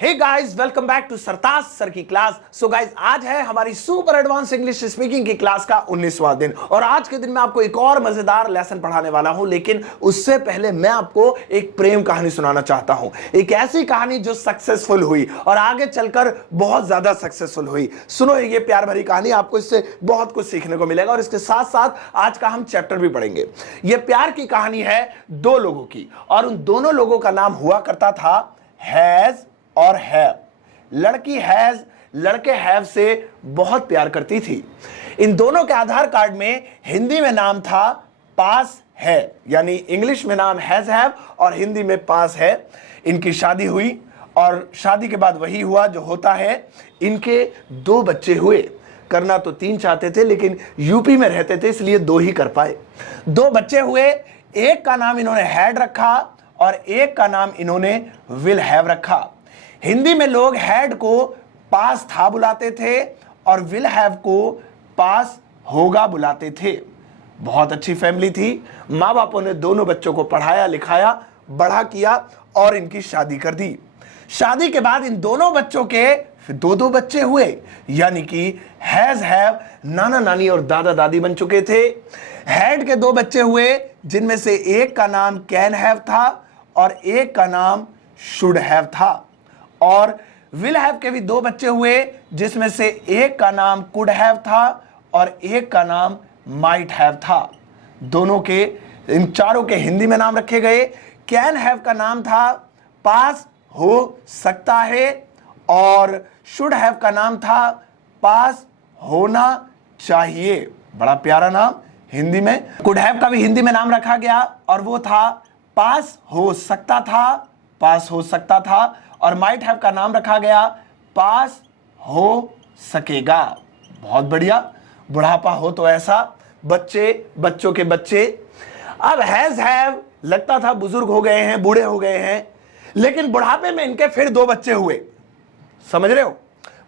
Hey guys, welcome back to Sartaj sir की class. So guys, आज है हमारी सुपर एडवांस इंग्लिश स्पीकिंग की क्लास का 19वां दिन और आज के दिन मैं आपको एक और मजेदार लेसन पढ़ाने वाला हूं। लेकिन उससे पहले मैं आपको एक प्रेम कहानी सुनाना चाहता हूं, एक ऐसी कहानी जो सक्सेसफुल हुई और आगे चलकर बहुत ज्यादा सक्सेसफुल हुई। सुनो ये प्यार भरी कहानी, आपको इससे बहुत कुछ सीखने को मिलेगा और इसके साथ साथ आज का हम चैप्टर भी पढ़ेंगे। यह प्यार की कहानी है दो लोगों की और उन दोनों लोगों का नाम हुआ करता था हैज और हैव। लड़की हैज लड़के हैव से बहुत प्यार करती थी। इन दोनों के आधार कार्ड में हिंदी में नाम था पास है, यानी इंग्लिश में नाम हैज हैव और हिंदी में पास है। इनकी शादी हुई और शादी के बाद वही हुआ जो होता है, इनके दो बच्चे हुए। करना तो 3 चाहते थे लेकिन यूपी में रहते थे इसलिए 2 ही कर पाए। 2 बच्चे हुए, एक का नाम इन्होंने हैड रखा और एक का नाम इन्होंने विल हैव रखा। हिंदी में लोग हैड को पास था बुलाते थे और विल हैव को पास होगा बुलाते थे। बहुत अच्छी फैमिली थी। माँ बापों ने दोनों बच्चों को पढ़ाया लिखाया, बड़ा किया और इनकी शादी कर दी। शादी के बाद इन दोनों बच्चों के फिर 2 बच्चे हुए, यानी कि हैज हैव नाना नानी और दादा दादी बन चुके थे। हैड के 2 बच्चे हुए जिनमें से एक का नाम कैन हैव था और एक का नाम शुड हैव था। और विल हैव के भी 2 बच्चे हुए जिसमें से एक का नाम कुड हैव था और एक का नाम माइट हैव था। दोनों के, इन चारों के हिंदी में नाम रखे गए। कैन हैव का नाम था पास हो सकता है और शुड हैव का नाम था पास होना चाहिए। बड़ा प्यारा नाम हिंदी में। कुड हैव का भी हिंदी में नाम रखा गया और वो था पास हो सकता था, पास हो सकता था। और माइट हैव का नाम रखा गया पास हो सकेगा। बहुत बढ़िया। बुढ़ापा हो तो ऐसा, बच्चे बच्चों के बच्चे। अब हैज हैव लगता था बुजुर्ग हो गए हैं, बूढ़े हो गए हैं, लेकिन बुढ़ापे में इनके फिर 2 बच्चे हुए। समझ रहे हो?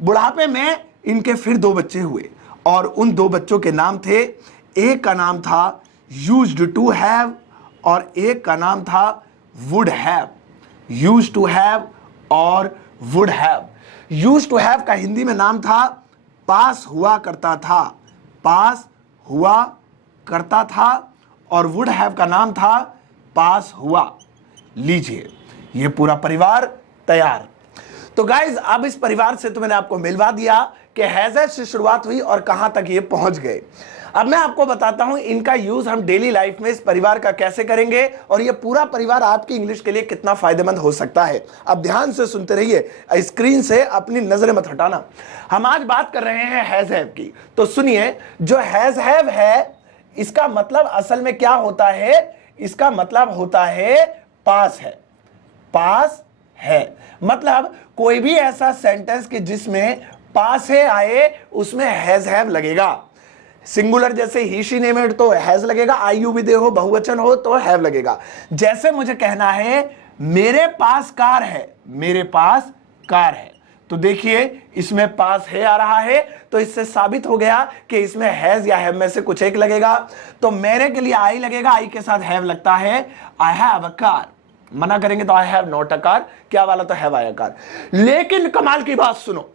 बुढ़ापे में इनके फिर 2 बच्चे हुए और उन 2 बच्चों के नाम थे, एक का नाम था यूज्ड टू हैव और एक का नाम था would have. Used to have और would have. Used to have का हिंदी में नाम था पास हुआ करता था, पास हुआ करता था। और वुड हैव का नाम था पास हुआ। लीजिए, ये पूरा परिवार तैयार। तो गाइज, अब इस परिवार से तो मैंने आपको मिलवा दिया कि हैज हैव से शुरुआत हुई और कहां तक ये पहुंच गए। अब मैं आपको बताता हूं इनका यूज हम डेली लाइफ में इस परिवार का कैसे करेंगे और ये पूरा परिवार आपकी इंग्लिश के लिए कितना फायदेमंद हो सकता है। अब ध्यान से सुनते रहिए, स्क्रीन से अपनी नजरें मत हटाना। हम आज बात कर रहे हैं हैज हैव की। तो सुनिए, जो हैज हैव है इसका मतलब असल में क्या होता है? इसका मतलब होता है पास है। पास है मतलब कोई भी ऐसा सेंटेंस कि जिसमें पास है आए उसमें हैज हैव लगेगा। सिंगुलर जैसे ही शी नेम इट तो हैज लगेगा, आई यू विदे हो, बहुवचन हो तो हैव लगेगा। जैसे मुझे कहना है मेरे पास कार है, मेरे पास कार है, तो देखिए इसमें पास है आ रहा है, तो इससे साबित हो गया कि इसमें हैज या हैव में से कुछ एक लगेगा। तो मेरे के लिए आई लगेगा, आई के साथ हैव लगता है। I have a car. मना करेंगे तो I have not a car, क्या वाला तो हैव आई अ कार। लेकिन कमाल की बात सुनो,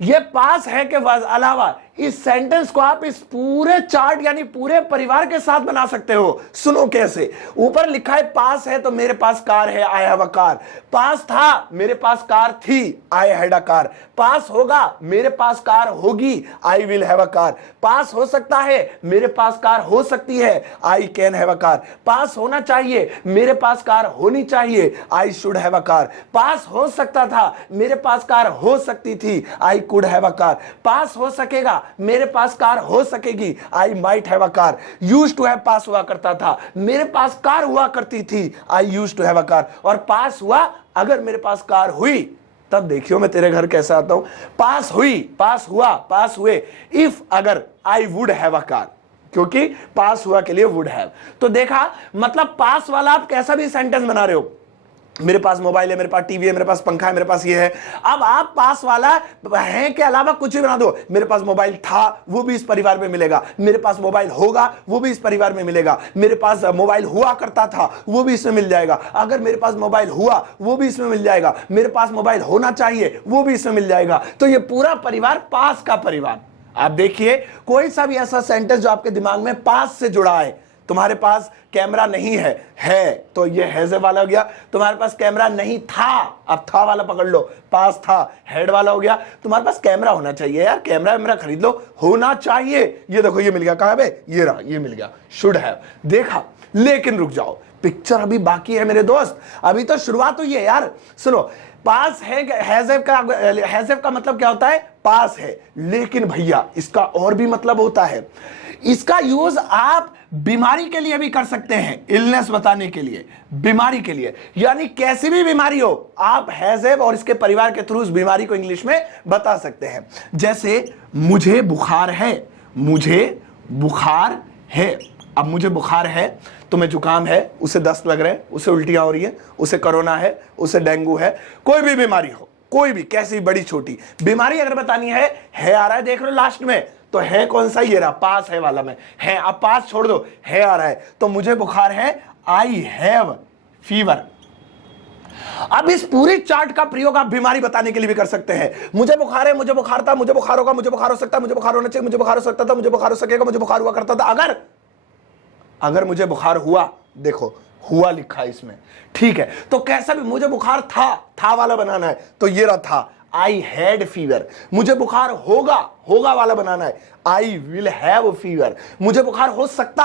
ये पास है के अलावा इस सेंटेंस को आप इस पूरे चार्ट यानी पूरे परिवार के साथ बना सकते हो। सुनो कैसे। ऊपर लिखा है पास है तो मेरे पास कार है, आई हैव अ कार। पास था, मेरे पास कार थी, आई हैड अ कार। पास होगा, मेरे पास कार होगी, I will have a car. पास हो सकता है, मेरे पास कार हो सकती है, I can have a car. पास होना चाहिए, मेरे पास कार होनी चाहिए, I should have a car. पास हो सकता था, मेरे पास कार हो सकती थी, I could have a car. पास हो सकेगा, मेरे पास कार हो सकेगी, I might have a car. Used to have पास हुआ करता था, मेरे पास कार हुआ करती थी, I used to have a car. और पास हुआ, अगर मेरे पास कार हुई तब देखियो मैं तेरे घर कैसे आता हूं। पास हुई, पास हुआ, पास हुए। इफ अगर I would have a car, क्योंकि पास हुआ के लिए वुड हैव। तो देखा, मतलब पास वाला आप कैसा भी सेंटेंस बना रहे हो, मेरे पास मोबाइल है, मेरे पास टीवी है, मेरे पास पंखा है, मेरे पास ये है। अब आप पास वाला है के अलावा कुछ भी बना दो। मेरे पास मोबाइल था, वो भी इस परिवार में मिलेगा। मेरे पास मोबाइल होगा, वो भी इस परिवार में मिलेगा। मेरे पास मोबाइल हुआ करता था, वो भी इसमें मिल जाएगा। अगर मेरे पास मोबाइल हुआ, वो भी इसमें मिल जाएगा। मेरे पास मोबाइल होना चाहिए, वो भी इसमें मिल जाएगा। तो ये पूरा परिवार पास का परिवार। आप देखिए कोई सा भी ऐसा सेंटेंस जो आपके दिमाग में पास से जुड़ा है। तुम्हारे पास कैमरा नहीं है तो ये हैज़ वाला हो गया। तुम्हारे पास कैमरा नहीं था, अब था वाला पकड़ लो, पास था, हैड वाला हो गया। तुम्हारे पास कैमरा होना चाहिए यार, कैमरा खरीद लो, होना चाहिए। ये देखो ये मिल गया, कहां है ये रहा, ये मिल गया, शुड हैव, देखा। लेकिन रुक जाओ, पिक्चर अभी बाकी है मेरे दोस्त, अभी तो शुरुआत हुई है यार। सुनो, पास है, हैज़ का मतलब क्या होता है, पास है। लेकिन भैया इसका और भी मतलब होता है। इसका यूज आप बीमारी के लिए भी कर सकते हैं, इलनेस बताने के लिए, बीमारी के लिए। यानी कैसी भी बीमारी हो, आप हैज़ और इसके परिवार के थ्रू उस बीमारी को इंग्लिश में बता सकते हैं। जैसे मुझे बुखार है, मुझे बुखार है। अब मुझे बुखार है, तुम्हें जुकाम है, उसे दस्त लग रहे हैं, उसे उल्टियां हो रही है, उसे कोरोना है, उसे डेंगू है, कोई भी बीमारी हो, कोई भी कैसी बड़ी छोटी बीमारी अगर बतानी है आ रहा है, देख लो लास्ट में, तो है कौन सा, ये रहा, पास है वाला में है। अब पास छोड़ दो, है आ रहा है, तो मुझे बुखार है, आई हैव फीवर। अब इस पूरी चार्ट का प्रयोग आप बीमारी बताने के लिए भी कर सकते हैं। मुझे बुखार है, मुझे बुखार था, मुझे बुखार होगा, मुझे बुखार हो सकता है, मुझे बुखार होना चाहिए, मुझे बुखार हो सकता था, मुझे बुखार हो सकेगा, मुझे बुखार हुआ करता था। अगर मुझे बुखार हुआ, देखो हुआ लिखा है इसमें, ठीक है। तो कैसा भी, मुझे बुखार था वाला बनाना है, तो ये रहा था, आई हैड फीवर। मुझे बुखार होगा वाला बनाना है, आई विल हैव फीवर। मुझे बुखार हो सकता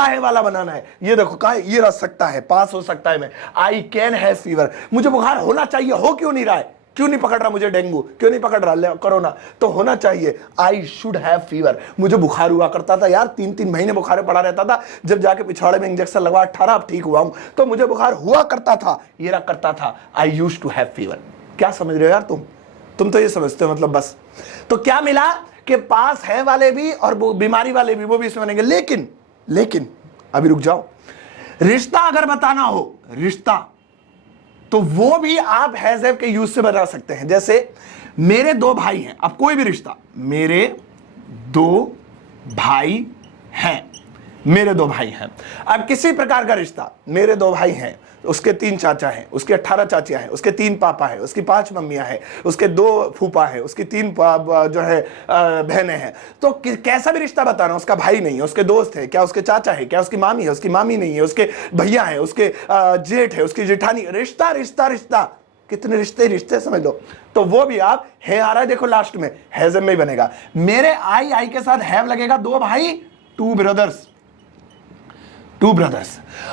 है वाला बनाना है, ये देखो कहा है, ये रह सकता है, पास हो सकता है मैं, आई कैन हैव फीवर। मुझे बुखार होना चाहिए, हो क्यों नहीं रहा है, क्यों नहीं पकड़ रहा मुझे डेंगू, क्यों नहीं पकड़ रहा कोरोना, तो होना चाहिए, आई शुड हैव फीवर। मुझे बुखार हुआ करता था यार, 3-3 महीने बुखार पड़ा रहता था, जब जाके पिछवाड़े में इंजेक्शन लगवा 18 अब ठीक हुआ हूं, तो मुझे बुखार हुआ करता था, ये रहा करता था, I used to have fever. क्या समझ रहे हो यार तुम तो ये समझते हो, मतलब बस। तो क्या मिला कि पास है वाले भी और बीमारी वाले भी, वो भी इसमें बनेंगे। लेकिन अभी रुक जाओ, रिश्ता अगर बताना हो, रिश्ता, तो वो भी आप हैज़ हैव के यूज से बता सकते हैं। जैसे मेरे 2 भाई हैं, अब कोई भी रिश्ता, मेरे 2 भाई हैं, मेरे 2 भाई हैं। अब किसी प्रकार का रिश्ता, मेरे 2 भाई हैं, उसके 3 चाचा हैं, उसके 18 चाचियां हैं, उसके 3 पापा हैं, उसकी 5 मम्मियां हैं, उसके 2 फूफा हैं, उसकी 3 जो है बहनें हैं। तो कैसा भी रिश्ता बताना, उसका भाई नहीं है, उसके दोस्त है, क्या उसके चाचा है, क्या उसकी मामी है, उसकी मामी नहीं है, उसके भैया है, उसके जेठ है, उसकी जेठानी, रिश्ता रिश्ता रिश्ता, कितने रिश्ते समझ लो। तो वो भी आप है आ रहा है, देखो लास्ट में हैज़ में ही बनेगा। मेरे आई के साथ हैव लगेगा, 2 भाई, 2 ब्रदर्स।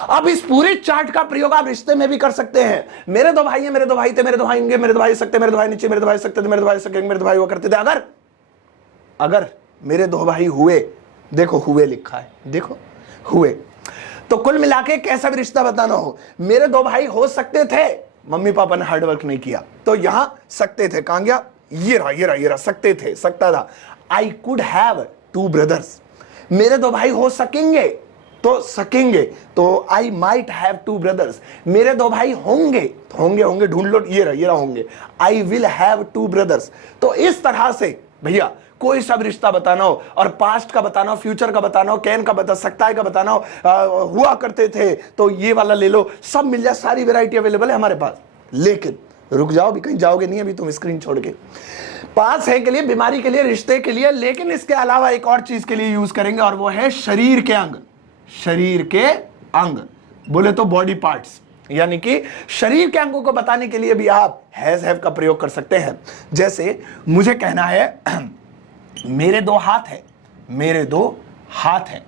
अब इस पूरे चार्ट का प्रयोग आप रिश्ते में भी कर सकते हैं। मेरे 2 भाई हैं, मेरे 2 भाई थे, मेरे 2 भाई होंगे, मेरे 2 भाई सकते, मेरे 2 भाई नीचे, मेरे 2 भाई सकते थे, मेरे 2 भाई सकेंगे, मेरे 2 भाई हुआ करते थे। अगर मेरे 2 भाई हुए, देखो हुए लिखा है, देखो हुए, तो कुल मिला के कैसा भी रिश्ता बताना हो, मेरे 2 भाई हो सकते थे, मम्मी पापा ने हार्डवर्क नहीं किया, तो यहां सकते थे, कहां गया, ये रहा, सकते थे, सकता था। आई कुड हैव 2 ब्रदर्स। मेरे 2 भाई हो सकेंगे, तो सकेंगे, तो आई माइट हैव 2 ब्रदर्स। मेरे 2 भाई होंगे, ढूंढ लो, ये रहा होंगे, आई विल हैव 2 ब्रदर्स। तो इस तरह से भैया कोई सा भी रिश्ता बताना हो, और पास्ट का बताना हो, फ्यूचर का बताना हो, कैन का बता सकता है का बताना हो, हुआ करते थे, तो ये वाला ले लो, सब मिल जाए, सारी वैरायटी अवेलेबल है हमारे पास। लेकिन रुक जाओ, भी कहीं जाओगे नहीं अभी तुम स्क्रीन छोड़ के। पास है के लिए, बीमारी के लिए, रिश्ते के लिए, लेकिन इसके अलावा एक और चीज के लिए यूज करेंगे, और वो है शरीर के अंग, बोले तो बॉडी पार्ट्स। यानी कि शरीर के अंगों को बताने के लिए भी आप हैज हैव का प्रयोग कर सकते हैं। जैसे मुझे कहना है मेरे 2 हाथ हैं, मेरे 2 हाथ हैं।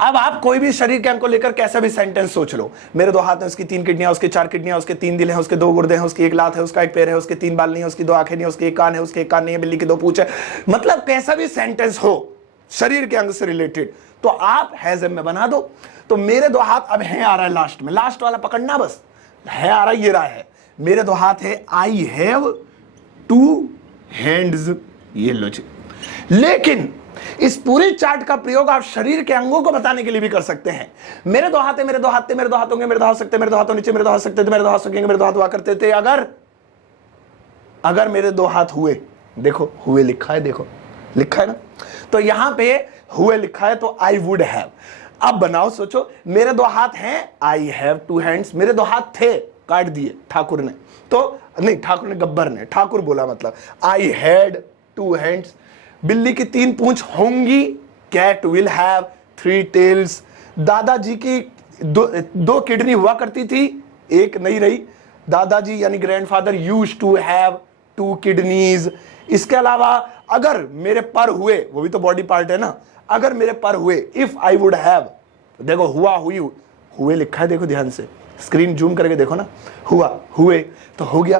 अब आप कोई भी शरीर के अंग को लेकर कैसा भी सेंटेंस सोच लो, मेरे 2 हाथ हैं, उसकी 3 किडनियां, उसके 4 किडनियां, उसके 3 दिल हैं, उसके 2 गुर्दे हैं, उसकी 1 लात है, उसका 1 पैर है, उसके 3 बाल नहीं है, उसकी 2 आंखें नहीं है, उसके 1 कान है, उसके 1 कान नहीं है, बिल्ली की 2 पूंछ है। मतलब कैसा भी सेंटेंस हो शरीर के अंग से रिलेटेड, तो आप हैज में बना दो। तो मेरे 2 हाथ, अब है आ रहा है लास्ट में, लास्ट वाला पकड़ना बस, है आ रहा है, ये रहा है, मेरे 2 हाथ है, आई हैव 2 हैंड्स, ये लो जी। लेकिन इस पूरे चार्ट का प्रयोग आप शरीर के अंगों को बताने के लिए भी कर सकते हैं। मेरे दो हाथ है, मेरे दो हाथ थे, मेरे दो हाथ होंगे, मेरे दो हाथ सकते, मेरे दो हाथों नीचे, मेरे दो हाथ सकते थे, मेरे दो हाथ सकेंगे, मेरे दो हाथ हुआ करते थे। अगर मेरे दो हाथ हुए, देखो हुए लिखा है, देखो लिखा है ना, तो यहां पे हुए लिखा है, तो आई वुड हैव। अब बनाओ, सोचो, मेरे दो हाथ हैं, आई हैव टू हैंड्स। मेरे दो हाथ थे, काट दिए ठाकुर ने, तो नहीं, ठाकुर ने, गब्बर ने, ठाकुर बोला मतलब। I had two hands. बिल्ली की 3 पूंछ होंगी, कैट विल हैव 3 टेल्स। दादाजी की दो किडनी हुआ करती थी, एक नहीं रही। दादाजी यानी grandfather used to have 2 kidneys. इसके अलावा अगर मेरे पर हुए, वो भी तो बॉडी पार्ट है ना, अगर मेरे पर हुए, इफ आई वुड हैव, देखो हुआ, हुई, हुए लिखा है, देखो ध्यान से, स्क्रीन जूम करके देखो ना, हुआ, हुए, तो हो गया।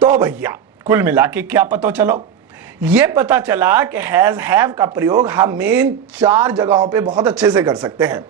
तो भैया कुल मिला के क्या पता चलो, ये पता चला कि हैज हैव का प्रयोग हम मेन 4 जगहों पे बहुत अच्छे से कर सकते हैं।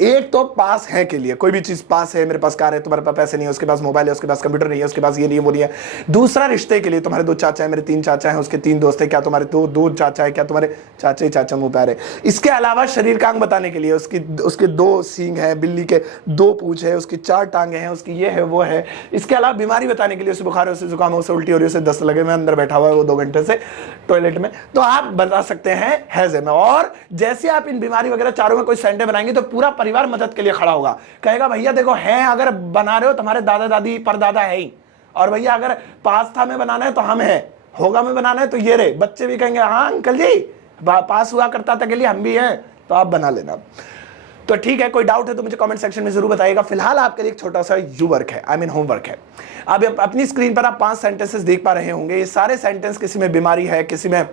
एक तो पास है के लिए, कोई भी चीज पास है, मेरे पास कार है, तुम्हारे पास पैसे नहीं है, उसके पास मोबाइल है, उसके पास कंप्यूटर नहीं है, उसके पास ये नहीं है, वो नहीं है। दूसरा रिश्ते के लिए, तुम्हारे 2 चाचा है, मेरे 3 चाचा हैं, उसके 3 दोस्त है, क्या तुम्हारे 2 चाचा है, क्या तुम्हारे चाचा ही चाचा मुंह पैर है। इसके अलावा शरीर का अंग बताने के लिए, उसके 2 सींग है, बिल्ली के 2 पूंछ है, उसकी 4 टांगे हैं, उसकी ये है, वो है। इसके अलावा बीमारी बताने के लिए, उसे बुखार है, उसे जुकाम है, उसे उल्टी हो रही है, उसे दस्त लगे, मैं अंदर बैठा हुआ है वो 2 घंटे से टॉयलेट में, तो आप बता सकते हैं हैज में। और जैसे आप इन बीमारी वगैरह चारों में कोई सेंटेंस बनाएंगे तो पूरा परिवार मदद के लिए खड़ा होगा, कहेगा भैया देखो है, अगर बना रहे हो तुम्हारे दादा दादी परदादा है ही, और भैया अगर पास्ता में बनाना है तो हम हैं, होगा में बनाना है तो ये रहे। बच्चे भी कहेंगे हाँ अंकल जी पास हुआ करता था के लिए हम भी हैं, तो आप बना लेना। तो ठीक है, कोई डाउट है तो मुझे कमेंट सेक्शन में जरूर बताइएगा। फिलहाल आपके लिए एक छोटा सा वर्क है, आई मीन होमवर्क है। अब अपनी स्क्रीन पर आप 5 सेंटेंसेस देख पा रहे होंगे। ये सारे सेंटेंस किसी में बीमारी है, किसी में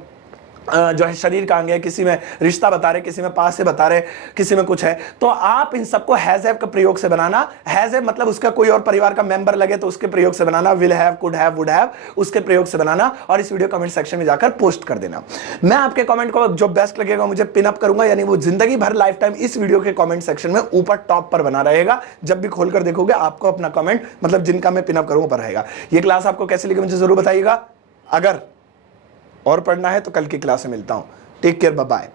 जो है शरीर का अंग है, किसी में रिश्ता बता रहे, किसी में पास से बता रहे, किसी में कुछ है। तो आप इन सबको हैज हैव के प्रयोग से बनाना। हैज हैव मतलब उसका कोई और परिवार का मेंबर लगे तो उसके प्रयोग से बनाना। Will have, could have, would have, उसके प्रयोग से बनाना, और इस वीडियो कमेंट सेक्शन में जाकर पोस्ट कर देना। मैं आपके कमेंट को जो बेस्ट लगेगा मुझे पिन अप करूंगा, यानी वो जिंदगी भर लाइफ टाइम इस वीडियो के कमेंट सेक्शन में ऊपर टॉप पर बना रहेगा। जब भी खोलकर देखोगे आपको अपना कमेंट, मतलब जिनका मैं पिन अप करूंगा, ऊपर रहेगा। ये क्लास आपको कैसी लगी मुझे जरूर बताइएगा। अगर और पढ़ना है तो कल की क्लास में मिलता हूं। Take care, bye bye.